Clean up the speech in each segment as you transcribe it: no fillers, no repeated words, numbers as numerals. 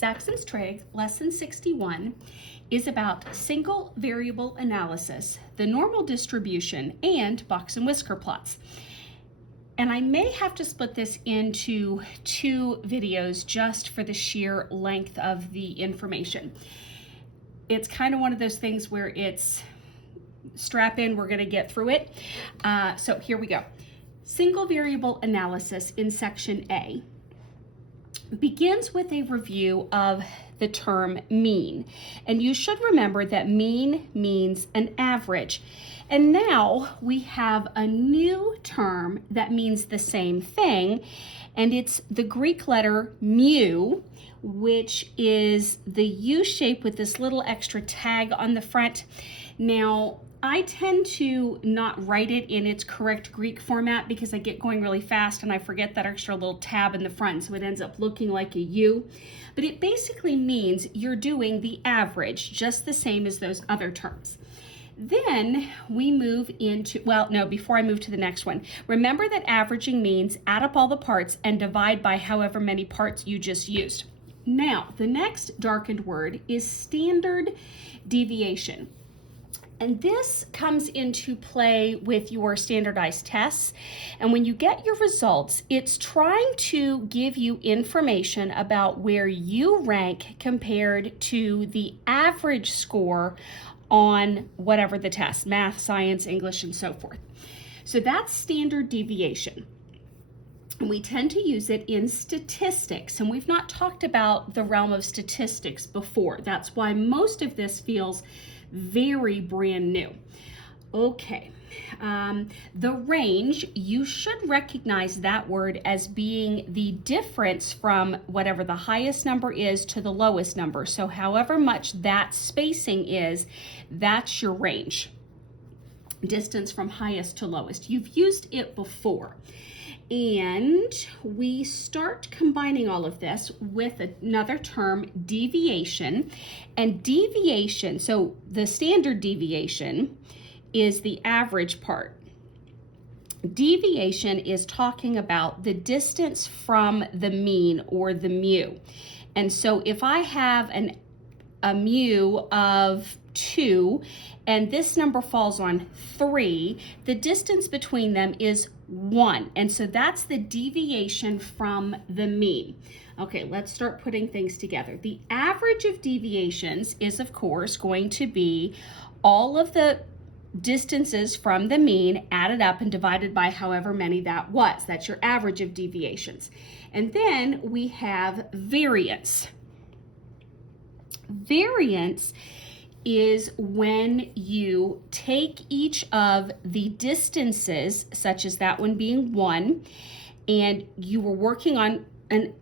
Saxon's Trig, lesson 61, is about single variable analysis, the normal distribution, and box and whisker plots. And I may have to split this into two videos just for the sheer length of the information. It's kind of one of those things where it's strap in, we're going to get through it. So here we go. Single variable analysis in section A begins with a review of the term mean. And you should remember that mean means an average. And now we have a new term that means the same thing, and it's the Greek letter mu, which is the U shape with this little extra tag on the front. Now, I tend to not write it in its correct Greek format because I get going really fast and I forget that extra little tab in the front, so it ends up looking like a U. But it basically means you're doing the average, just the same as those other terms. Then we move into, well, no, before I move to the next one, remember that averaging means add up all the parts and divide by however many parts you just used. Now, the next darkened word is standard deviation. And this comes into play with your standardized tests. And when you get your results, it's trying to give you information about where you rank compared to the average score on whatever the test, math, science, English, and so forth. So that's standard deviation. And we tend to use it in statistics, and we've not talked about the realm of statistics before. That's why most of this feels very brand new. Okay, the range, you should recognize that word as being the difference from whatever the highest number is to the lowest number. So however much that spacing is, that's your range. Distance from highest to lowest. You've used it before. And we start combining all of this with another term, deviation. And deviation, so the standard deviation is the average part. Deviation is talking about the distance from the mean or the mu. And so if I have a mu of 2 and this number falls on 3, the distance between them is 1. And so that's the deviation from the mean. Okay, let's start putting things together. The average of deviations is, of course, going to be all of the distances from the mean added up and divided by however many that was. That's your average of deviations. And then we have variance. Variance is when you take each of the distances, such as that one being 1, and you were working on an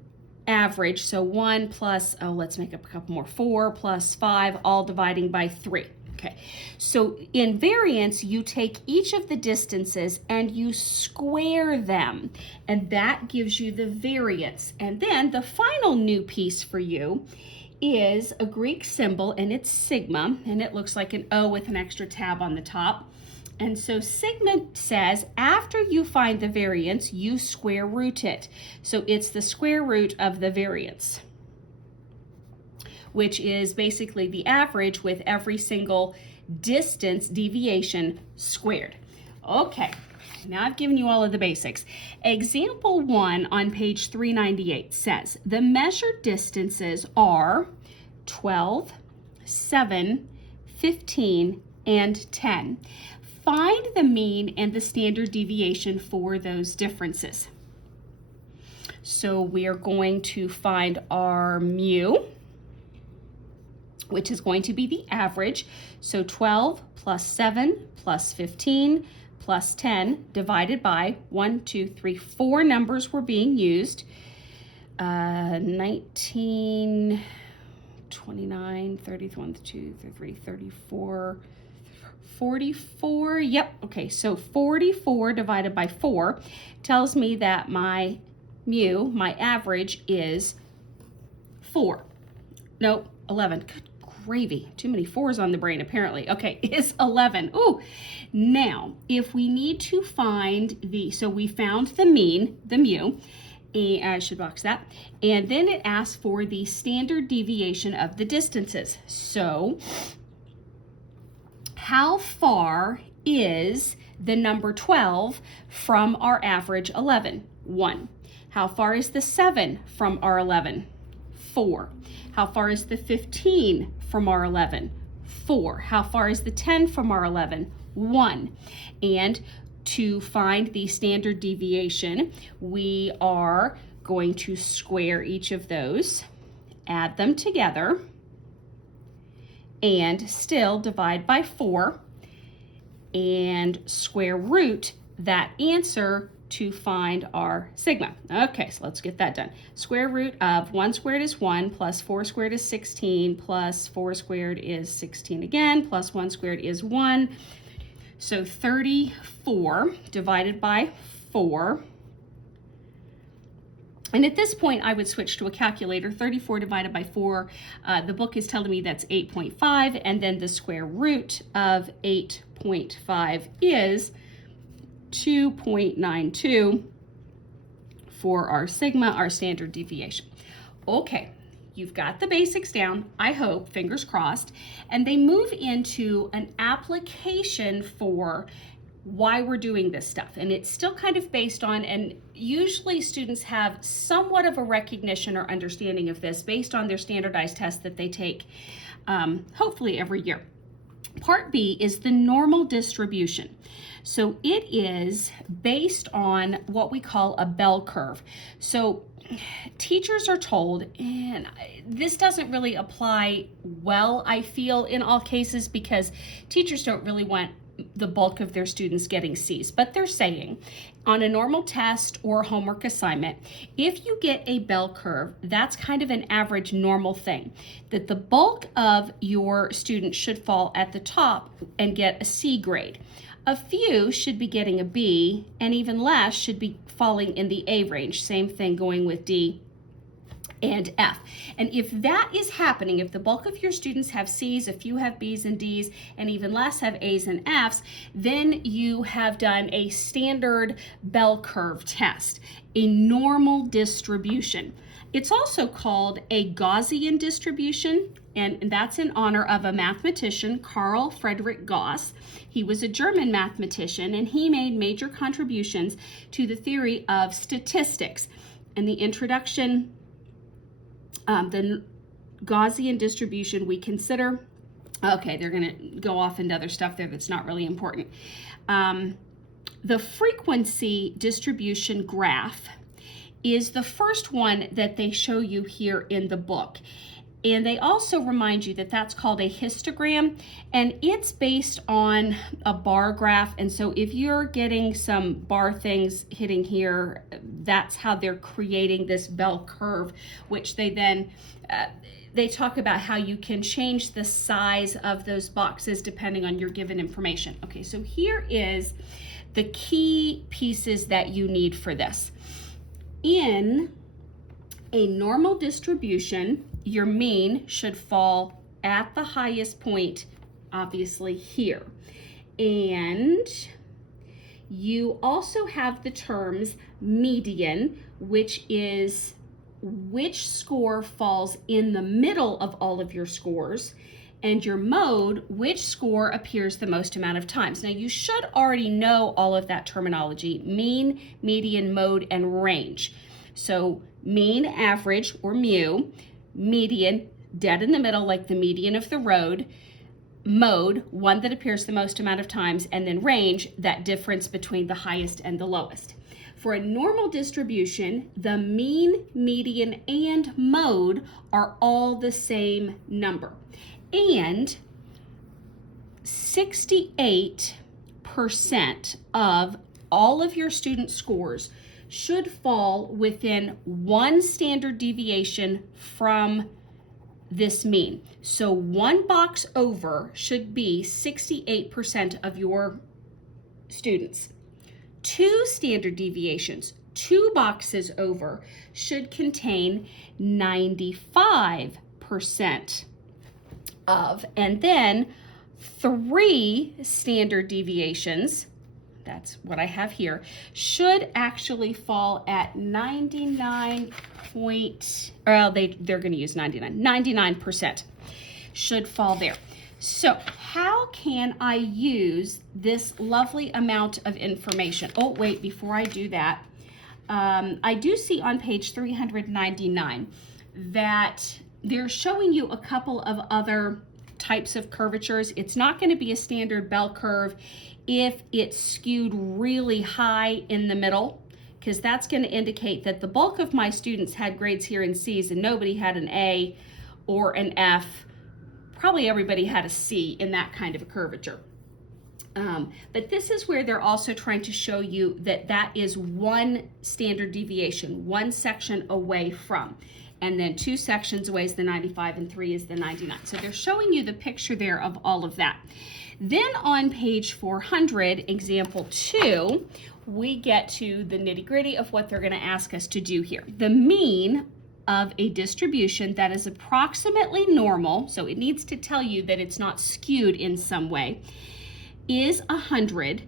average, so 1 plus, let's make up a couple more, 4 plus 5, all dividing by 3. Okay, so in variance, you take each of the distances and you square them, and that gives you the variance. And then the final new piece for you is a Greek symbol, and it's sigma, and it looks like an O with an extra tab on the top. And so sigma says after you find the variance, you square root it. So it's the square root of the variance, which is basically the average with every single distance deviation squared. Okay, now I've given you all of the basics. Example 1 on page 398 says the measured distances are 12, 7, 15, and 10. Find the mean and the standard deviation for those differences. So we are going to find our mu, which is going to be the average. So 12 plus 7 plus 15 plus 10 divided by 1, 2, 3, 4 numbers were being used. 19, 29, 31, 2, 3, 34, 44. Yep, okay, so 44 divided by 4 tells me that my mu, my average, is 4. Nope, 11. Good gravy. Too many 4s on the brain, apparently. Okay, it's 11. Ooh. Now, if we need to find so we found the mean, the mu, And I should box that. And then it asks for the standard deviation of the distances. So how far is the number 12 from our average 11? 1. How far is the 7 from our 11? 4. How far is the 15 from our 11? 4. How far is the 10 from our 11? 1. And to find the standard deviation, we are going to square each of those, add them together, and still divide by 4 and square root that answer to find our sigma. Okay, so let's get that done. Square root of 1 squared is 1, plus 4 squared is 16, plus 4 squared is 16 again, plus 1 squared is 1. So 34 divided by 4. And at this point, I would switch to a calculator. 34 divided by 4, the book is telling me that's 8.5, and then the square root of 8.5 is 2.92 for our sigma, our standard deviation. Okay, you've got the basics down, I hope, fingers crossed, and they move into an application for why we're doing this stuff. And it's still kind of based on, and usually students have somewhat of a recognition or understanding of this based on their standardized tests that they take, hopefully every year. Part B is the normal distribution. So it is based on what we call a bell curve. So teachers are told, and this doesn't really apply well, I feel, in all cases, because teachers don't really want the bulk of their students getting C's, but they're saying on a normal test or homework assignment, if you get a bell curve, that's kind of an average normal thing, that the bulk of your students should fall at the top and get a C grade. A few should be getting a B, and even less should be falling in the A range. Same thing going with D and F. And if that is happening, if the bulk of your students have C's, a few have B's and D's, and even less have A's and F's, then you have done a standard bell curve test, a normal distribution. It's also called a Gaussian distribution, and that's in honor of a mathematician, Carl Friedrich Gauss. He was a German mathematician, and he made major contributions to the theory of statistics. And the introduction, the Gaussian distribution we consider, okay, they're going to go off into other stuff there that's not really important. The frequency distribution graph is the first one that they show you here in the book. And they also remind you that that's called a histogram, and it's based on a bar graph. And so if you're getting some bar things hitting here, that's how they're creating this bell curve, which they then, they talk about how you can change the size of those boxes depending on your given information. Okay, so here is the key pieces that you need for this. In a normal distribution, your mean should fall at the highest point, obviously here. And you also have the terms median, which is which score falls in the middle of all of your scores, and your mode, which score appears the most amount of times. Now, you should already know all of that terminology: mean, median, mode, and range. So mean, average, or mu; median, dead in the middle, like the median of the road; mode, one that appears the most amount of times; and then range, that difference between the highest and the lowest. For a normal distribution, the mean, median, and mode are all the same number. And 68% of all of your student scores should fall within one standard deviation from this mean. So one box over should be 68% of your students. 2 standard deviations, 2 boxes over, should contain 95% of, and then 3 standard deviations, that's what I have here, should actually fall at 99 point, or they're going to use 99% should fall there. So how can I use this lovely amount of information? Oh, wait, before I do that, I do see on page 399 that they're showing you a couple of other types of curvatures. It's not going to be a standard bell curve if it's skewed really high in the middle, because that's going to indicate that the bulk of my students had grades here in C's and nobody had an A or an F. Probably everybody had a C in that kind of a curvature. But this is where they're also trying to show you that that is one standard deviation, one section away from, and then 2 sections away is the 95 and 3 is the 99. So they're showing you the picture there of all of that. Then on page 400, example 2, we get to the nitty-gritty of what they're going to ask us to do here. The mean of a distribution that is approximately normal, so it needs to tell you that it's not skewed in some way, is 100,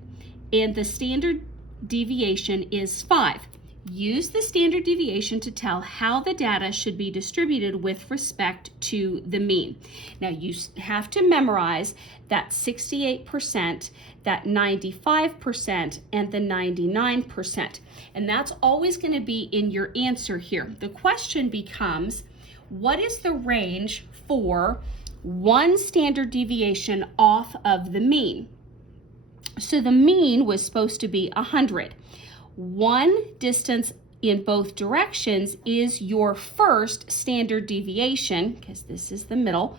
and the standard deviation is 5. Use the standard deviation to tell how the data should be distributed with respect to the mean. Now you have to memorize that 68%, that 95%, and the 99%. And that's always going to be in your answer here. The question becomes, what is the range for one standard deviation off of the mean? So the mean was supposed to be 100. One distance in both directions is your first standard deviation, because this is the middle,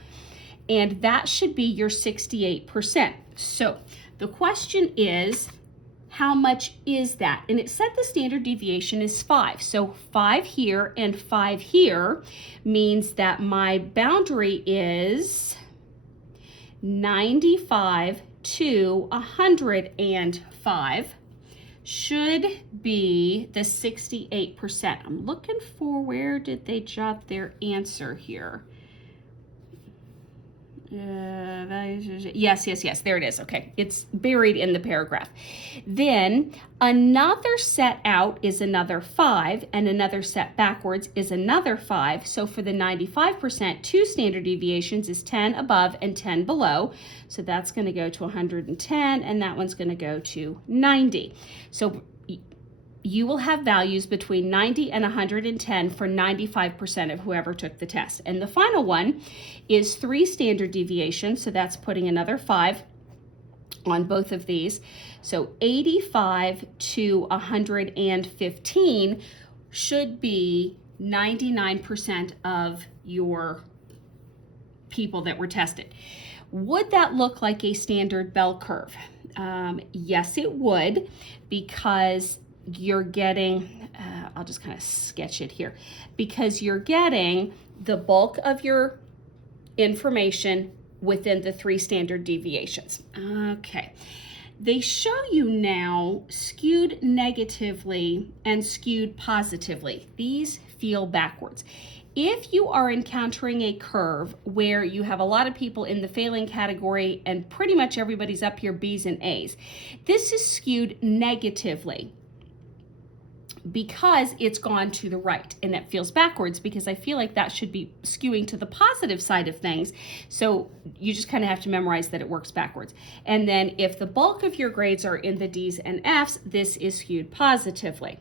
and that should be your 68%. So the question is, how much is that? And it said the standard deviation is 5. So 5 here and 5 here means that my boundary is 95 to 105. Should be the 68%. I'm looking for, where did they jot their answer here? Yes, there it is. Okay, it's buried in the paragraph. Then another set out is another 5, and another set backwards is another 5. So for the 95%, 2 standard deviations is 10 above and 10 below. So that's going to go to 110, and that one's going to go to 90. So you will have values between 90 and 110 for 95% of whoever took the test. And the final one is 3 standard deviations, so that's putting another 5 on both of these. So 85 to 115 should be 99% of your people that were tested. Would that look like a standard bell curve? Yes, it would, because you're getting, I'll just kind of sketch it here, because you're getting the bulk of your information within the 3 standard deviations. Okay, they show you now skewed negatively and skewed positively. These feel backwards. If you are encountering a curve where you have a lot of people in the failing category and pretty much everybody's up here B's and A's, this is skewed negatively, because it's gone to the right, and it feels backwards because I feel like that should be skewing to the positive side of things. So you just kind of have to memorize that it works backwards. And then if the bulk of your grades are in the D's and F's, this is skewed positively.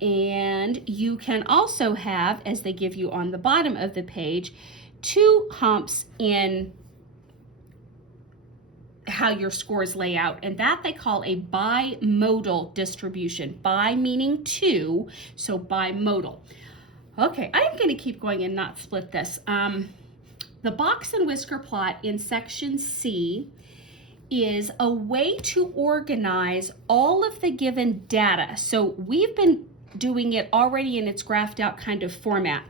And you can also have, as they give you on the bottom of the page, 2 humps in how your scores lay out, and that they call a bimodal distribution. Bi meaning 2, so bimodal. Okay, I'm going to keep going and not split this. The box and whisker plot in section C is a way to organize all of the given data. So we've been doing it already in its graphed out kind of format.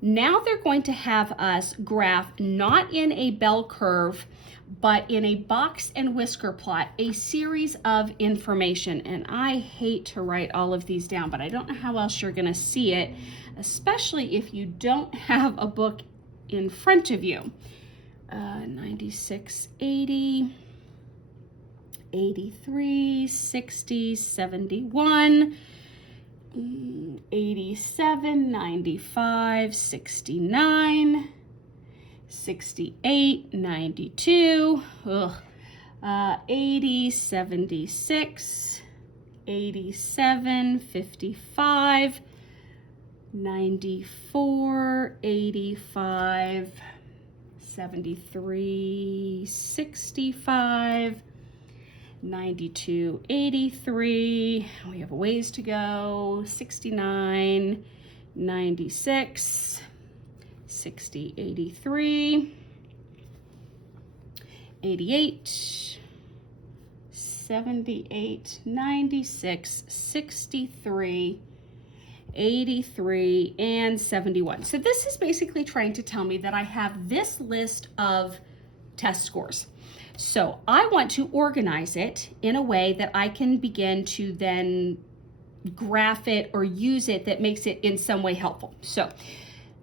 Now they're going to have us graph not in a bell curve, but in a box and whisker plot, a series of information. And I hate to write all of these down, but I don't know how else you're going to see it, especially if you don't have a book in front of you. 96, 80, 83, 60, 71, 87, 95, 69, 68, 92, 80, 76, 87, 55, 94, 85, 73, 65, 92, 83, we have a ways to go, 69, 96, 60, 83, 88, 78, 96, 63, 83, and 71. So this is basically trying to tell me that I have this list of test scores. So I want to organize it in a way that I can begin to then graph it or use it that makes it in some way helpful. So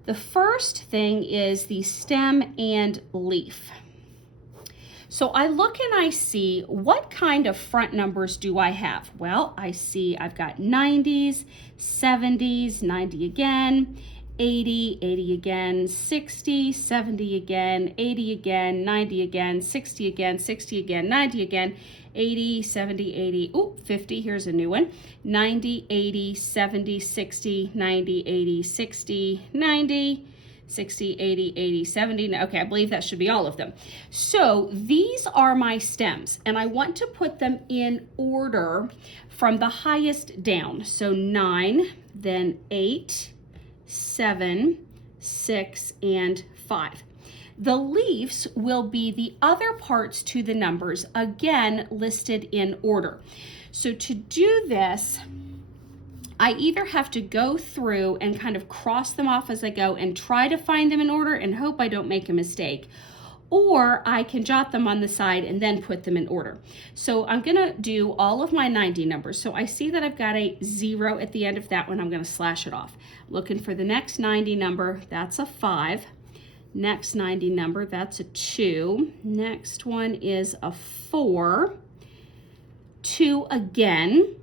the first thing is the stem and leaf. So I look and I see what kind of front numbers do I have? Well, I see I've got 90s, 70s, 90 again, 80, 80 again, 60, 70 again, 80 again, 90 again, 60 again, 60 again, 90 again, 80, 70, 80, ooh, 50, here's a new one, 90, 80, 70, 60, 90, 80, 60, 90, 60, 80, 80, 70, okay, I believe that should be all of them. So these are my stems, and I want to put them in order from the highest down. So 9, then 8, 7, 6, and 5. The leaves will be the other parts to the numbers, again listed in order. So to do this, I either have to go through and kind of cross them off as I go and try to find them in order and hope I don't make a mistake, or I can jot them on the side and then put them in order. So I'm gonna do all of my 90 numbers. So I see that I've got a 0 at the end of that one. I'm gonna slash it off. Looking for the next 90 number, that's a 5. Next 90 number, that's a 2. Next one is a 4. 2 again.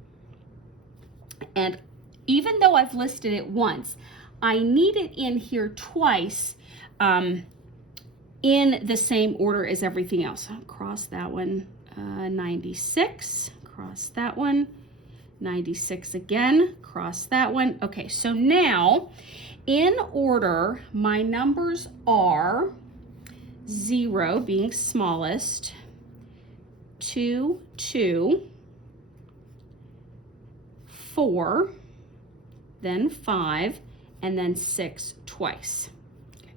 And even though I've listed it once, I need it in here twice in the same order as everything else. I'll cross that one, 96, cross that one, 96 again, cross that one. Okay, so now in order, my numbers are 0 being smallest, 2, 2, 4, then 5, and then 6 twice. Okay.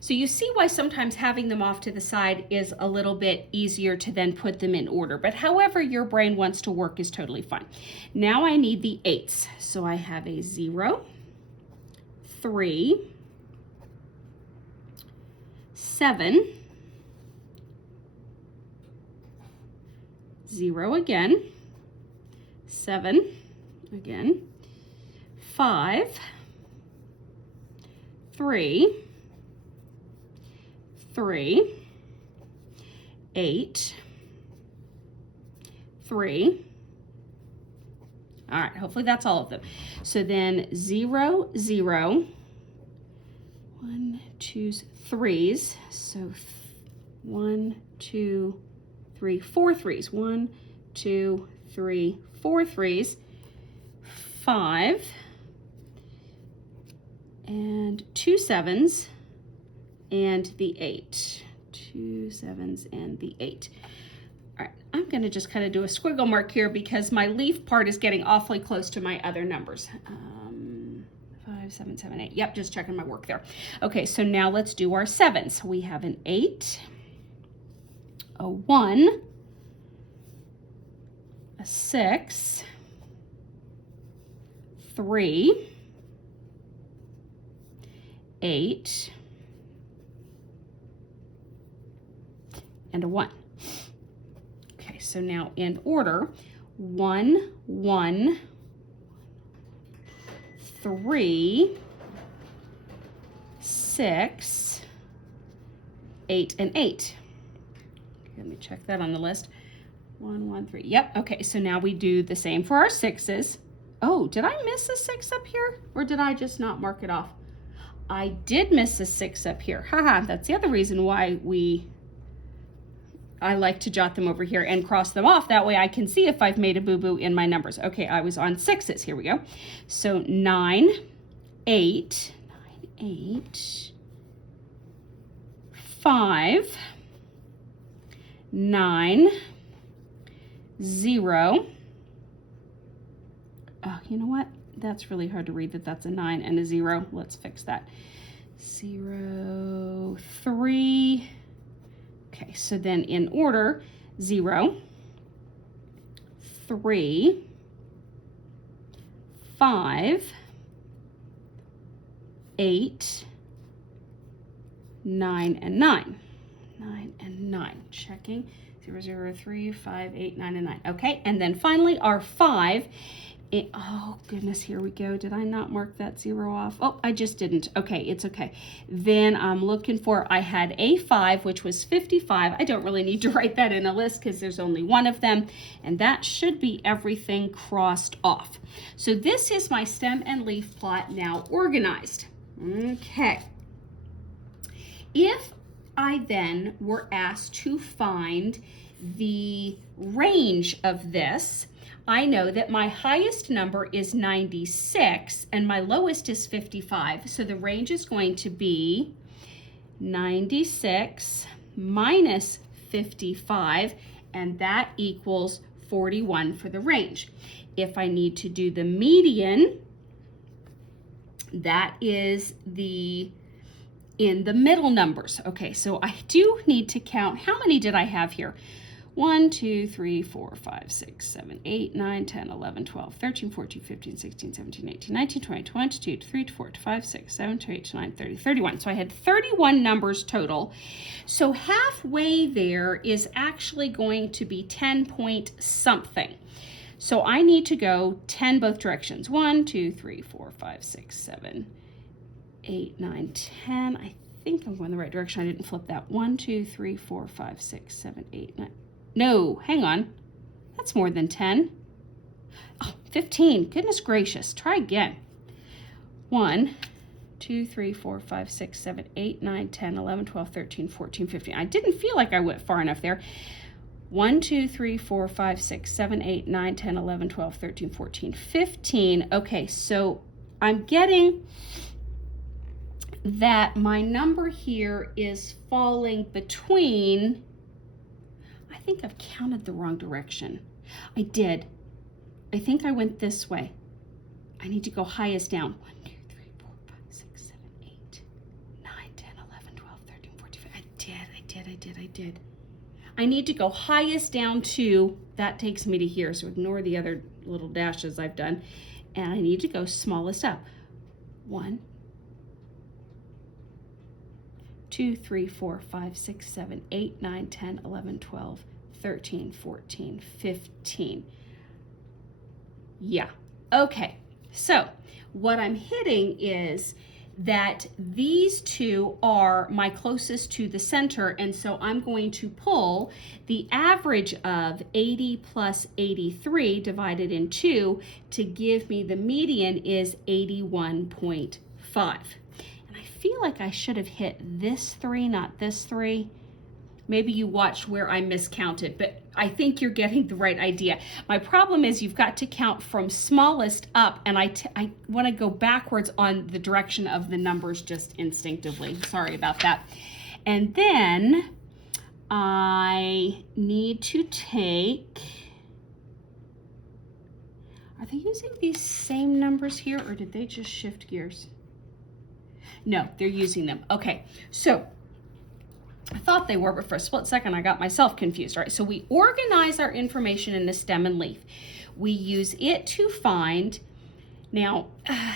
So you see why sometimes having them off to the side is a little bit easier to then put them in order, but however your brain wants to work is totally fine. Now I need the 8s. So I have a 0, 3, 7, 0 again, 7 again, 5, 3, 3, 8, 3. All right, hopefully that's all of them. So then 0, 0, 1, 2, 3s. So 1, 2, 3, 4 3s. 1, 2, 3, 4 3s. 5 and 2 7s and the 8. 2 7s and the 8. All right, I'm going to just kind of do a squiggle mark here because my leaf part is getting awfully close to my other numbers. 5, 7, 7, 8. Yep, just checking my work there. Okay, so now let's do our 7s. We have an 8, a 1, a 6, 3, 8, and a 1. Okay, so now in order, 1, 1, 3, 6, 8, and 8. Let me check that on the list. 1, 1, 3. Yep, okay, so now we do the same for our 6s. Oh, did I miss a 6 up here? Or did I just not mark it off? I did miss a 6 up here. Haha, that's the other reason why I like to jot them over here and cross them off. That way I can see if I've made a boo-boo in my numbers. Okay, I was on 6s. Here we go. So 9, 8, 5, 9, 0. Oh, you know what? That's really hard to read that that's a 9 and a 0. Let's fix that. 0, 3. Okay, so then in order, 0, 3, 5, 8, 9, and 9. 9 and 9. Checking. 0, 0, 3, 5, 8, 9, and 9. Okay, and then finally our 5. Oh goodness, here we go. Did I not mark that 0 off? Oh, I just didn't. Okay, it's okay. Then I'm looking for, I had a 5, which was 55. I don't really need to write that in a list because there's only one of them, and that should be everything crossed off. So this is my stem and leaf plot now organized. Okay. If I then were asked to find the range of this, I know that my highest number is 96 and my lowest is 55. So the range is going to be 96 minus 55, and that equals 41 for the range. If I need to do the median, that is in the middle numbers. Okay, so I do need to count. How many did I have here? 1, 2, 3, 4, 5, 6, 7, 8, 9, 10, 11, 12, 13, 14, 15, 16, 17, 18, 19, 20, 22, 23, 24, 25, 6, 7, 8, 9, 30, 31. So I had 31 numbers total. So halfway there is actually going to be 10 point something. So I need to go 10 both directions. 1, 2, 3, 4, 5, 6, 7, 8, 9, 10. I think I'm going the right direction. I didn't flip that. 1, 2, 3, 4, 5, 6, 7, 8, 9. No, hang on. That's more than 10. Oh, 15. Goodness gracious. Try again. 1, 2, 3, 4, 5, 6, 7, 8, 9, 10, 11, 12, 13, 14, 15. I didn't feel like I went far enough there. 1, 2, 3, 4, 5, 6, 7, 8, 9, 10, 11, 12, 13, 14, 15. Okay, so I'm getting that my number here is falling between, I think I've counted the wrong direction. I did. I think I went this way. I need to go highest down. 1, 2, 3, 4, 5, 6, 7, 8, 9, 10, 11, 12, 13, 14, 15. I did. I need to go highest down to, that takes me to here, so ignore the other little dashes I've done. And I need to go smallest up. 1, 2, 3, 4, 5, 6, 7, 8, 9, 10, 11, 12, 13, 14, 15. Yeah, okay. So what I'm hitting is that these two are my closest to the center, and so I'm going to pull the average of 80 plus 83 divided in 2 to give me the median is 81.5. And I feel like I should have hit this 3, not this 3. Maybe you watched where I miscounted, but I think you're getting the right idea. My problem is you've got to count from smallest up, and I want to go backwards on the direction of the numbers just instinctively. Sorry about that. And then I need to take, are they using these same numbers here, or did they just shift gears? No, they're using them. Okay, so I thought they were, but for a split second I got myself confused. All right, so we organize our information in the stem and leaf. We use it to find, now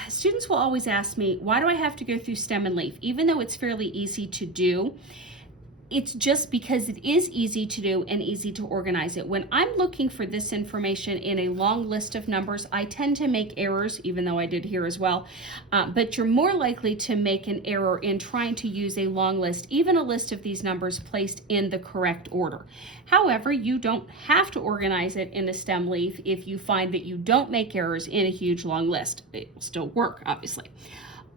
students will always ask me, why do I have to go through stem and leaf? Even though it's fairly easy to do, it's just because it is easy to do and easy to organize it. When I'm looking for this information in a long list of numbers, I tend to make errors, even though I did here as well. But you're more likely to make an error in trying to use a long list, even a list of these numbers placed in the correct order. However, you don't have to organize it in a stem leaf if you find that you don't make errors in a huge long list. It will still work, obviously.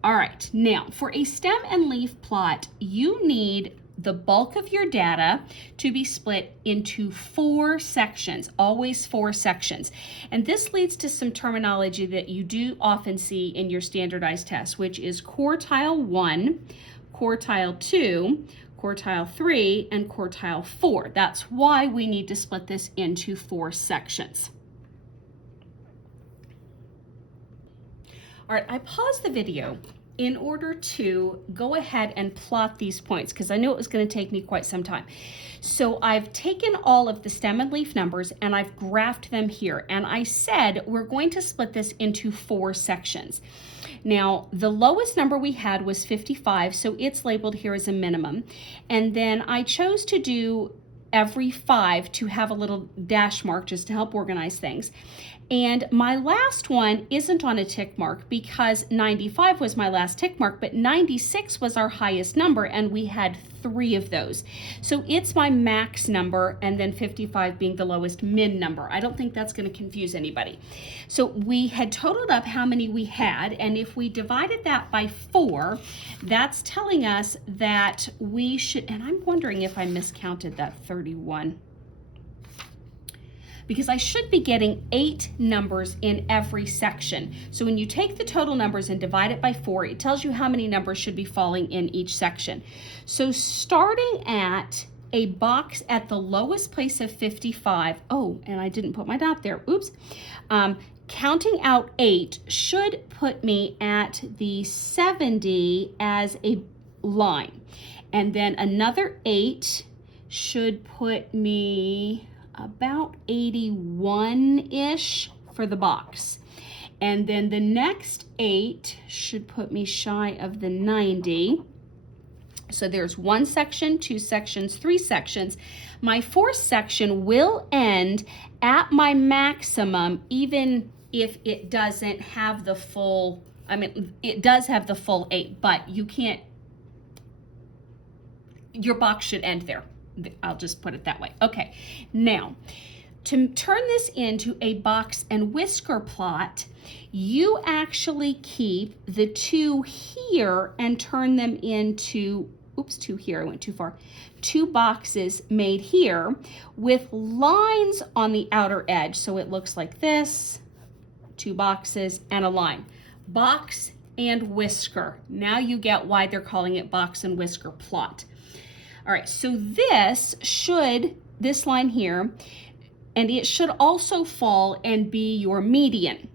All right, now for a stem and leaf plot, you need the bulk of your data to be split into 4 sections, always 4 sections. And this leads to some terminology that you do often see in your standardized tests, which is quartile 1, quartile 2, quartile 3, and quartile 4. That's why we need to split this into 4 sections. All right, I paused the video in order to go ahead and plot these points because I knew it was going to take me quite some time. So I've taken all of the stem and leaf numbers and I've graphed them here. And I said we're going to split this into 4 sections. Now, the lowest number we had was 55, so it's labeled here as a minimum. And then I chose to do every 5 to have a little dash mark just to help organize things. And my last one isn't on a tick mark because 95 was my last tick mark, but 96 was our highest number and we had 3 of those. So it's my max number and then 55 being the lowest min number. I don't think that's going to confuse anybody. So we had totaled up how many we had, and if we divided that by 4, that's telling us that we should, and I'm wondering if I miscounted that 31. Because I should be getting 8 numbers in every section. So when you take the total numbers and divide it by 4, it tells you how many numbers should be falling in each section. So starting at a box at the lowest place of 55, oh, and I didn't put my dot there, oops. Counting out 8 should put me at the 70 as a line. And then another 8 should put me about 81-ish for the box. And then the next 8 should put me shy of the 90. So there's 1 section, 2 sections, 3 sections. My 4th section will end at my maximum, even if it doesn't have the full, I mean, it does have the full 8, but you can't, your box should end there. I'll just put it that way. Okay, now to turn this into a box and whisker plot, you actually keep the 2 here and turn them into, oops, 2 here, I went too far, 2 boxes made here with lines on the outer edge. So it looks like this, 2 boxes and a line. Box and whisker. Now you get why they're calling it box and whisker plot. All right, so this line here, and it should also fall and be your median.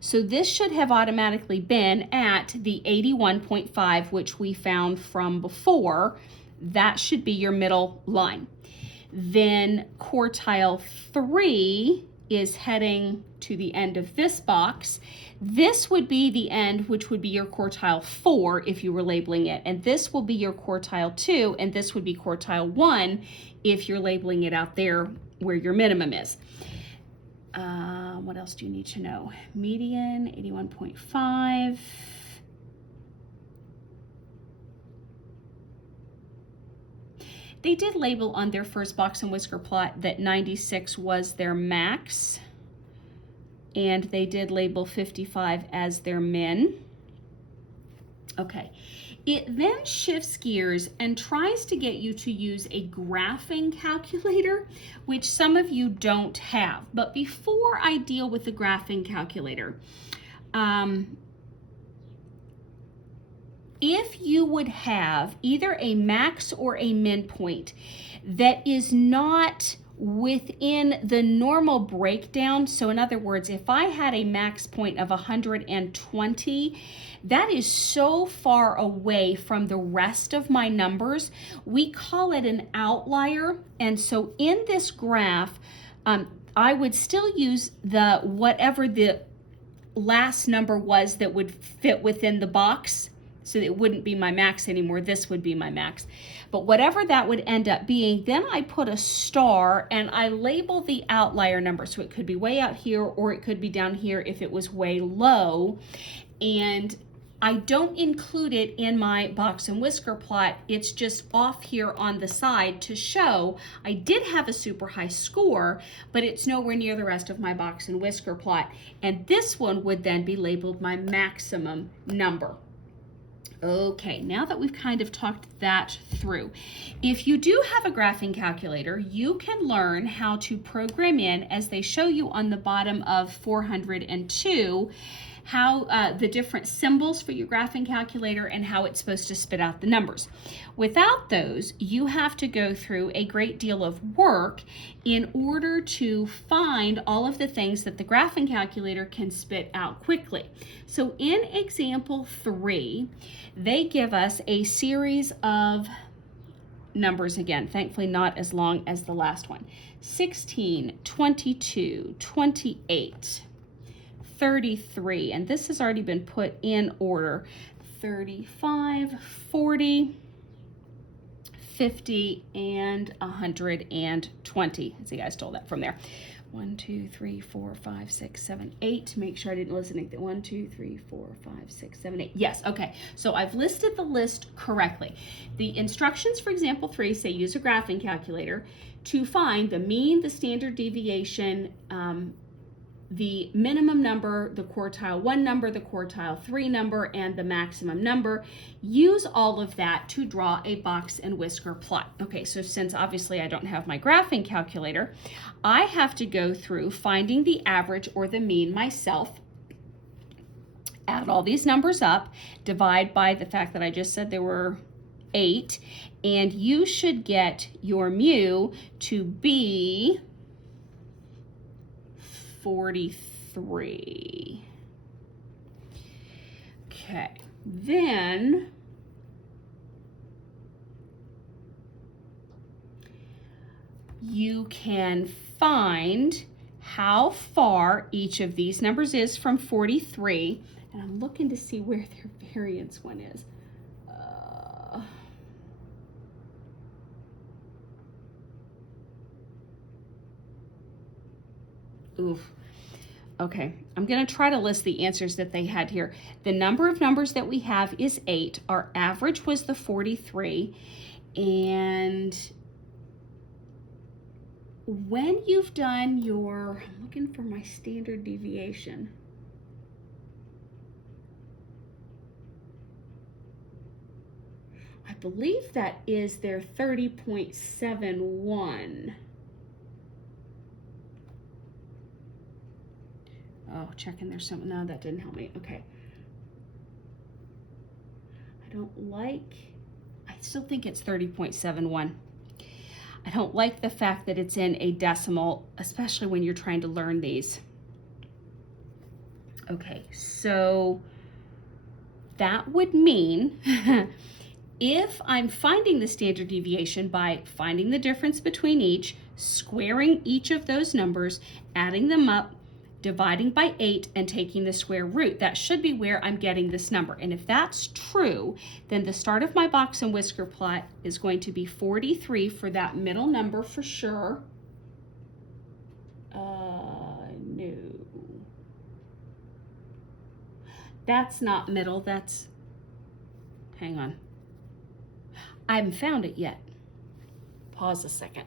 So this should have automatically been at the 81.5, which we found from before. That should be your middle line. Then quartile 3 is heading to the end of this box. This would be the end, which would be your quartile 4 if you were labeling it. And this will be your quartile 2, and this would be quartile 1 if you're labeling it out there where your minimum is. What else do you need to know? Median, 81.5. They did label on their first box and whisker plot that 96 was their max, and they did label 55 as their min. Okay, it then shifts gears and tries to get you to use a graphing calculator, which some of you don't have. But before I deal with the graphing calculator, if you would have either a max or a min point that is not within the normal breakdown, so in other words, if I had a max point of 120, that is so far away from the rest of my numbers, we call it an outlier. And so in this graph, I would still use whatever the last number was that would fit within the box so it wouldn't be my max anymore. This would be my max. But whatever that would end up being, then I put a star and I label the outlier number. So it could be way out here or it could be down here if it was way low. And I don't include it in my box and whisker plot. It's just off here on the side to show I did have a super high score, but it's nowhere near the rest of my box and whisker plot. And this one would then be labeled my maximum number. Okay, now that we've kind of talked that through, if you do have a graphing calculator, you can learn how to program in, as they show you on the bottom of 402, how the different symbols for your graphing calculator and how it's supposed to spit out the numbers. Without those, you have to go through a great deal of work in order to find all of the things that the graphing calculator can spit out quickly. So in example 3, they give us a series of numbers again, thankfully not as long as the last one. 16, 22, 28, 33, and this has already been put in order. 35, 40, 50, and 120. See, I stole that from there. 1, 2, 3, 4, 5, 6, 7, 8. Make sure I didn't listen to that. 1, 2, 3, 4, 5, 6, 7, 8. Yes, okay. So I've listed the list correctly. The instructions for example 3 say use a graphing calculator to find the mean, the standard deviation, the minimum number, the quartile 1 number, the quartile 3 number, and the maximum number. Use all of that to draw a box and whisker plot. Okay, so since obviously I don't have my graphing calculator, I have to go through finding the average or the mean myself, add all these numbers up, divide by the fact that I just said there were 8, and you should get your mu to be 43. Okay, then you can find how far each of these numbers is from 43, and I'm looking to see where their variance one is. Oof. Okay, I'm going to try to list the answers that they had here. The number of numbers that we have is 8. Our average was the 43. And when you've done your, I'm looking for my standard deviation. I believe that is their 30.71. Oh, checking there's something. No, that didn't help me. Okay. I still think it's 30.71. I don't like the fact that it's in a decimal, especially when you're trying to learn these. Okay, so that would mean if I'm finding the standard deviation by finding the difference between each, squaring each of those numbers, adding them up, dividing by 8, and taking the square root. That should be where I'm getting this number. And if that's true, then the start of my box and whisker plot is going to be 43 for that middle number for sure. No. That's not middle, that's, hang on. I haven't found it yet. Pause a second.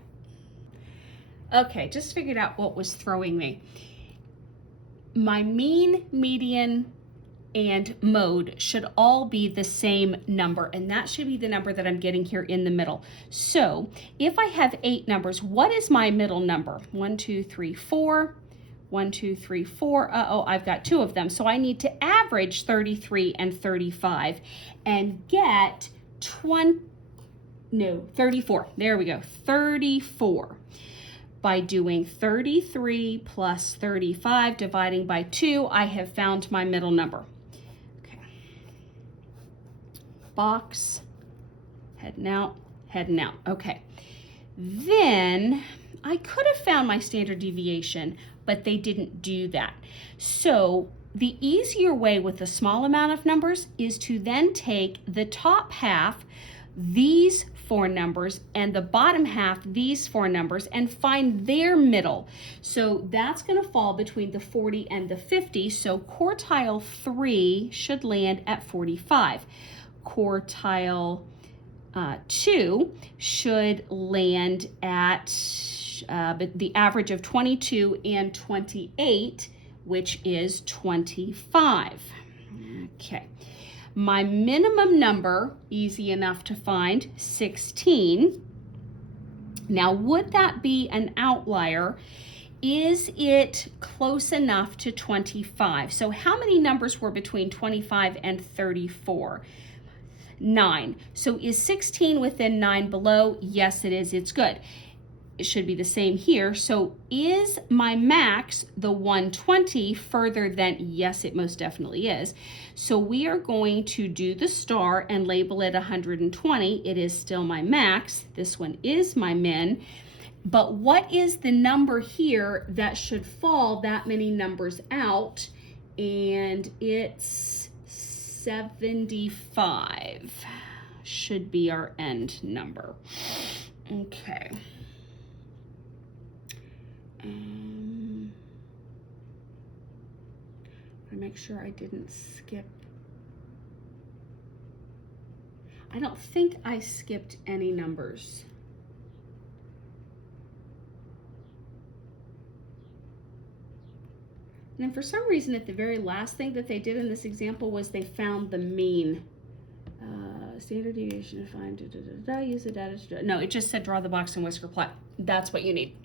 Okay, just figured out what was throwing me. My mean, median, and mode should all be the same number, and that should be the number that I'm getting here in the middle. So if I have 8 numbers, what is my middle number? 1, 2, 3, 4. 1, 2, 3, 4. Uh-oh, I've got 2 of them. So I need to average 33 and 35 and get 34. There we go, 34. By doing 33 plus 35 dividing by 2, I have found my middle number. Okay. Box, heading out, heading out. Okay. Then I could have found my standard deviation, but they didn't do that. So the easier way with a small amount of numbers is to then take the top half, these 4 numbers, and the bottom half, these 4 numbers, and find their middle. So that's going to fall between the 40 and the 50. So quartile 3 should land at 45. Quartile 2 should land at the average of 22 and 28, which is 25. Okay. My minimum number, easy enough to find, 16. Now, would that be an outlier? Is it close enough to 25? So how many numbers were between 25 and 34? 9. So is 16 within 9 below? Yes, it is. It's good. It should be the same here. So is my max, the 120, further than? Yes, it most definitely is. So we are going to do the star and label it 120. It is still my max. This one is my min. But what is the number here that should fall that many numbers out? And it's 75 should be our end number. Okay. I make sure I didn't skip. I don't think I skipped any numbers. And then for some reason, at the very last thing that they did in this example was they found the mean. Standard deviation to find, use the data. No, it just said draw the box and whisker plot. That's what you need.